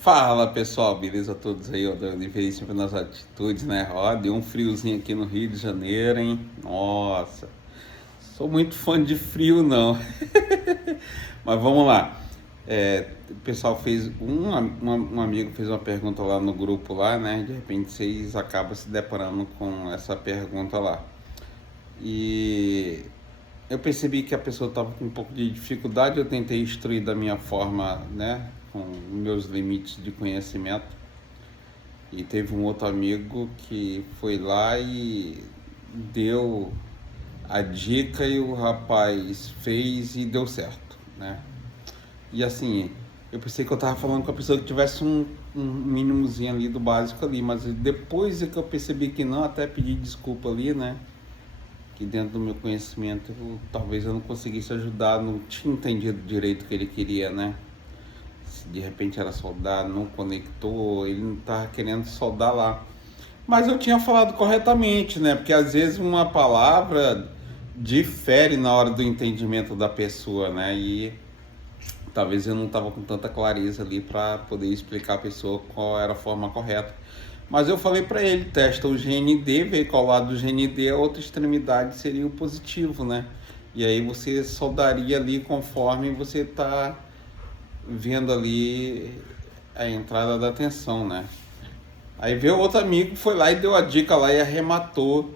Fala pessoal, beleza todos aí, ó, dando sempre nas atitudes, né? Ó, deu um friozinho aqui no Rio de Janeiro, hein? Nossa, sou muito fã de frio não, mas vamos lá. O pessoal fez, um amigo fez uma pergunta lá no grupo lá, né? De repente vocês acabam se deparando com essa pergunta lá. E eu percebi que a pessoa estava com um pouco de dificuldade, eu tentei instruir da minha forma, né? Com meus limites de conhecimento. E teve um outro amigo que foi lá e deu a dica e o rapaz fez e deu certo, né? E assim, eu pensei que eu tava falando com a pessoa que tivesse um mínimozinho ali do básico ali, mas depois é que eu percebi que não, até pedi desculpa ali, né? Que dentro do meu conhecimento talvez eu não conseguisse ajudar, não tinha entendido direito o que ele queria, né? Se de repente era soldar, não conectou, ele não estava querendo soldar lá. Mas eu tinha falado corretamente, né? Porque às vezes uma palavra difere na hora do entendimento da pessoa, né? E talvez eu não estava com tanta clareza ali para poder explicar a pessoa qual era a forma correta. Mas eu falei para ele, testa o GND, vê qual lado do GND, a outra extremidade seria o positivo, né? E aí você soldaria ali conforme você está vendo ali a entrada da tensão, né? Aí veio outro amigo, foi lá e deu a dica lá e arrematou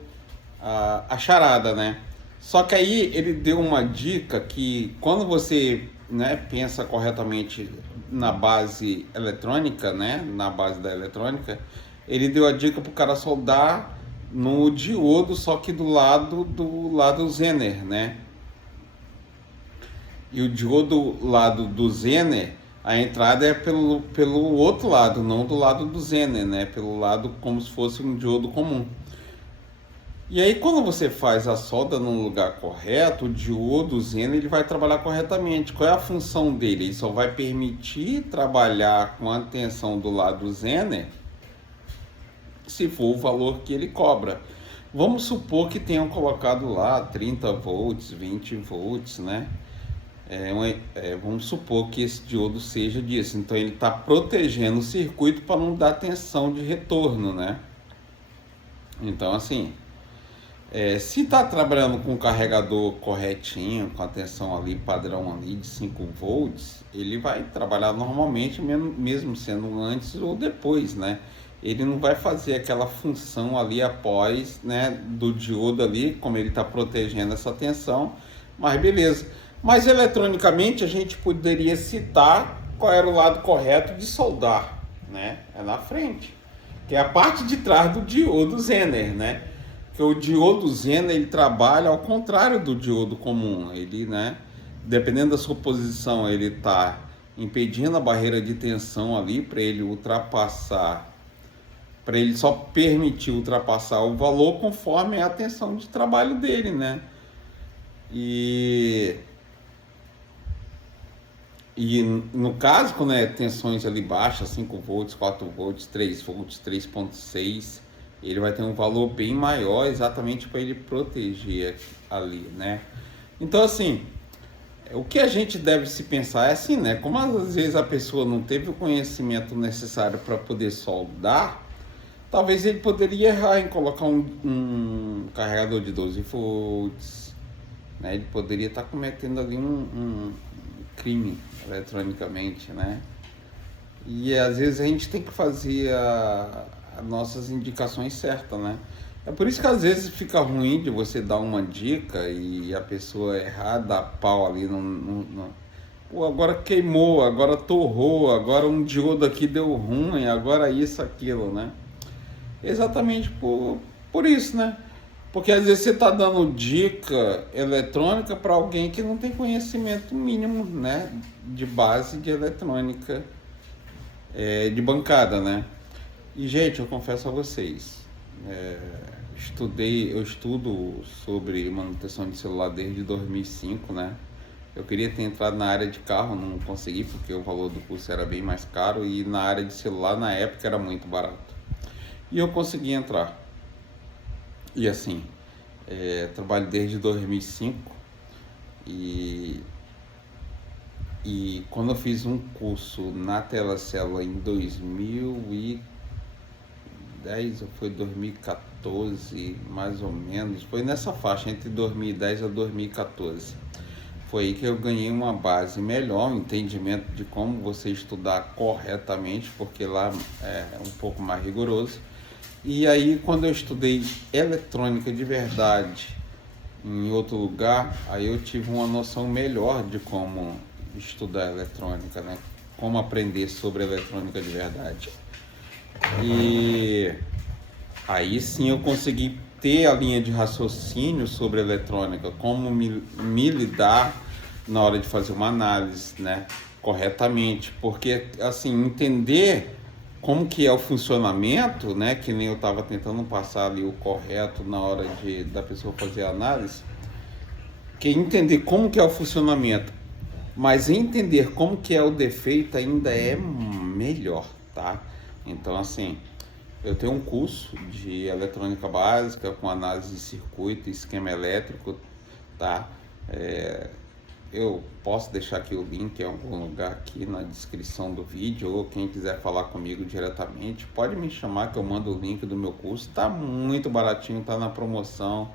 a charada, né? Só que aí ele deu uma dica que quando você, né, pensa corretamente na base eletrônica, né, na base da eletrônica, ele deu a dica pro cara soldar no diodo, só que do lado Zener, né? E o diodo lado do Zener, a entrada é pelo outro lado, não do lado do Zener, né? Pelo lado como se fosse um diodo comum. E aí quando você faz a solda no lugar correto, o diodo Zener ele vai trabalhar corretamente. Qual é a função dele? Ele só vai permitir trabalhar com a tensão do lado Zener se for o valor que ele cobra. Vamos supor que tenham colocado lá 30 volts, 20 volts, né? Vamos supor que esse diodo seja disso. Então ele está protegendo o circuito para não dar tensão de retorno, né? Então assim, se está trabalhando com o carregador corretinho, com a tensão ali padrão ali de 5 volts, ele vai trabalhar normalmente, mesmo sendo antes ou depois, né? Ele não vai fazer aquela função ali após, né, do diodo ali, como ele está protegendo essa tensão, mas beleza. Mas eletronicamente a gente poderia citar qual era o lado correto de soldar, né? É na frente, que é a parte de trás do diodo Zener, né? Que o diodo Zener ele trabalha ao contrário do diodo comum. Ele, né? Dependendo da sua posição, ele está impedindo a barreira de tensão ali para ele ultrapassar, para ele só permitir ultrapassar o valor conforme a tensão de trabalho dele, né? E no caso, quando é tensões ali baixas, 5 volts, 4 volts, 3 volts, 3,6, ele vai ter um valor bem maior exatamente para ele proteger ali, né? Então, assim, o que a gente deve se pensar é assim, né? Como às vezes a pessoa não teve o conhecimento necessário para poder soldar, talvez ele poderia errar em colocar um carregador de 12 volts, né? Ele poderia estar cometendo ali um crime eletronicamente, né? E às vezes a gente tem que fazer as nossas indicações certas, né? É por isso que às vezes fica ruim de você dar uma dica e a pessoa errar, dar pau ali Pô, agora queimou, agora torrou, agora um diodo aqui deu ruim, agora isso, aquilo, né? Exatamente por isso, né? Porque às vezes você está dando dica eletrônica para alguém que não tem conhecimento mínimo, né? De base de eletrônica, de bancada, né? E, gente, eu confesso a vocês, eu estudo sobre manutenção de celular desde 2005, né? Eu queria ter entrado na área de carro, não consegui porque o valor do curso era bem mais caro e na área de celular na época era muito barato. E eu consegui entrar. E assim, trabalho desde 2005 e E quando eu fiz um curso na Telecélula em 2010, ou foi 2014, mais ou menos, foi nessa faixa, entre 2010 a 2014. Foi aí que eu ganhei uma base melhor, um entendimento de como você estudar corretamente, porque lá é um pouco mais rigoroso. E aí, quando eu estudei eletrônica de verdade em outro lugar, aí eu tive uma noção melhor de como estudar eletrônica, né? Como aprender sobre eletrônica de verdade. E aí sim eu consegui ter a linha de raciocínio sobre eletrônica, como me lidar na hora de fazer uma análise, né, corretamente, porque assim, entender como que é o funcionamento, né, que nem eu estava tentando passar ali o correto na hora da pessoa fazer a análise, que entender como que é o funcionamento, mas entender como que é o defeito ainda é melhor, tá? Então assim, eu tenho um curso de eletrônica básica com análise de circuito e esquema elétrico, tá? Eu posso deixar aqui o link em algum lugar aqui na descrição do vídeo, ou quem quiser falar comigo diretamente, pode me chamar que eu mando o link do meu curso. Tá muito baratinho, tá na promoção,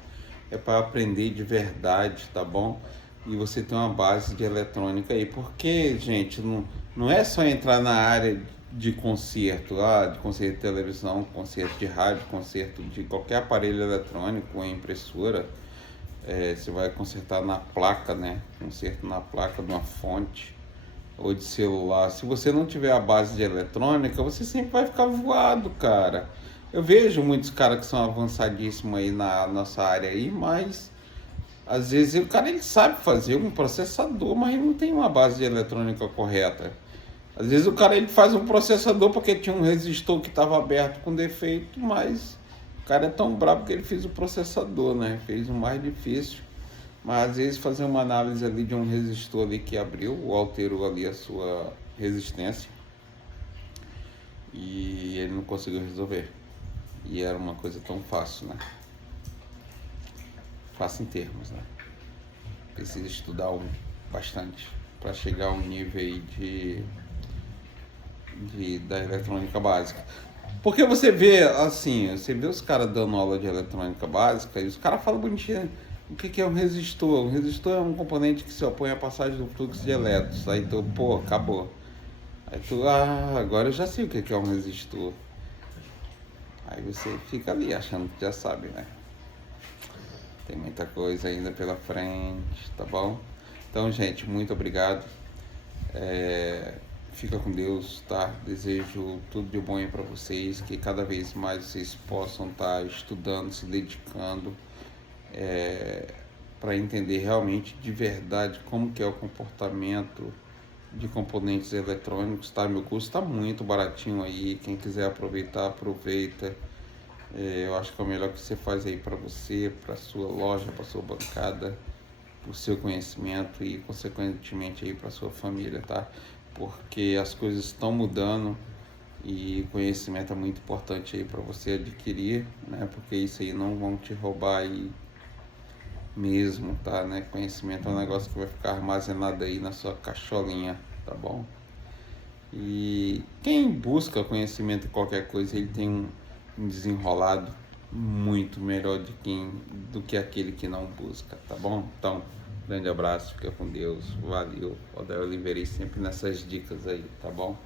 é para aprender de verdade, tá bom? E você tem uma base de eletrônica aí, porque, gente, não é só entrar na área de conserto, de conserto de televisão, conserto de rádio, conserto de qualquer aparelho eletrônico, impressora. Você vai consertar na placa, né? Conserto na placa de uma fonte ou de celular. Se você não tiver a base de eletrônica, você sempre vai ficar voado, cara. Eu vejo muitos caras que são avançadíssimos aí na nossa área aí, mas às vezes o cara ele sabe fazer um processador, mas ele não tem uma base de eletrônica correta. Às vezes o cara ele faz um processador porque tinha um resistor que estava aberto com defeito, mas o cara é tão brabo que ele fez o processador, né? Fez o mais difícil. Mas às vezes fazer uma análise ali de um resistor ali que abriu ou alterou ali a sua resistência e ele não conseguiu resolver. E era uma coisa tão fácil, né? Fácil em termos, né? Precisa estudar bastante para chegar a um nível aí da eletrônica básica. Porque você vê, assim, você vê os caras dando aula de eletrônica básica e os caras falam bonitinho. O que é um resistor? Um resistor é um componente que se opõe à passagem do fluxo de elétrons. Aí tu, pô, acabou. Aí tu, agora eu já sei o que é um resistor. Aí você fica ali achando que já sabe, né? Tem muita coisa ainda pela frente, tá bom? Então, gente, muito obrigado. Fica com Deus, tá? Desejo tudo de bom aí para vocês, que cada vez mais vocês possam estar estudando, se dedicando, para entender realmente de verdade como que é o comportamento de componentes eletrônicos, tá? Meu curso está muito baratinho aí, quem quiser aproveitar, aproveita. Eu acho que é o melhor que você faz aí para você, para sua loja, para sua bancada, para o seu conhecimento e consequentemente aí para sua família, tá? Porque as coisas estão mudando e conhecimento é muito importante aí para você adquirir, né? Porque isso aí não vão te roubar aí mesmo, tá? Né? Conhecimento é um negócio que vai ficar armazenado aí na sua cacholinha, tá bom? E quem busca conhecimento em qualquer coisa, ele tem um desenrolado muito melhor do que aquele que não busca, tá bom? Então, grande abraço, fica com Deus, valeu. Odair Oliveira sempre nessas dicas aí, tá bom?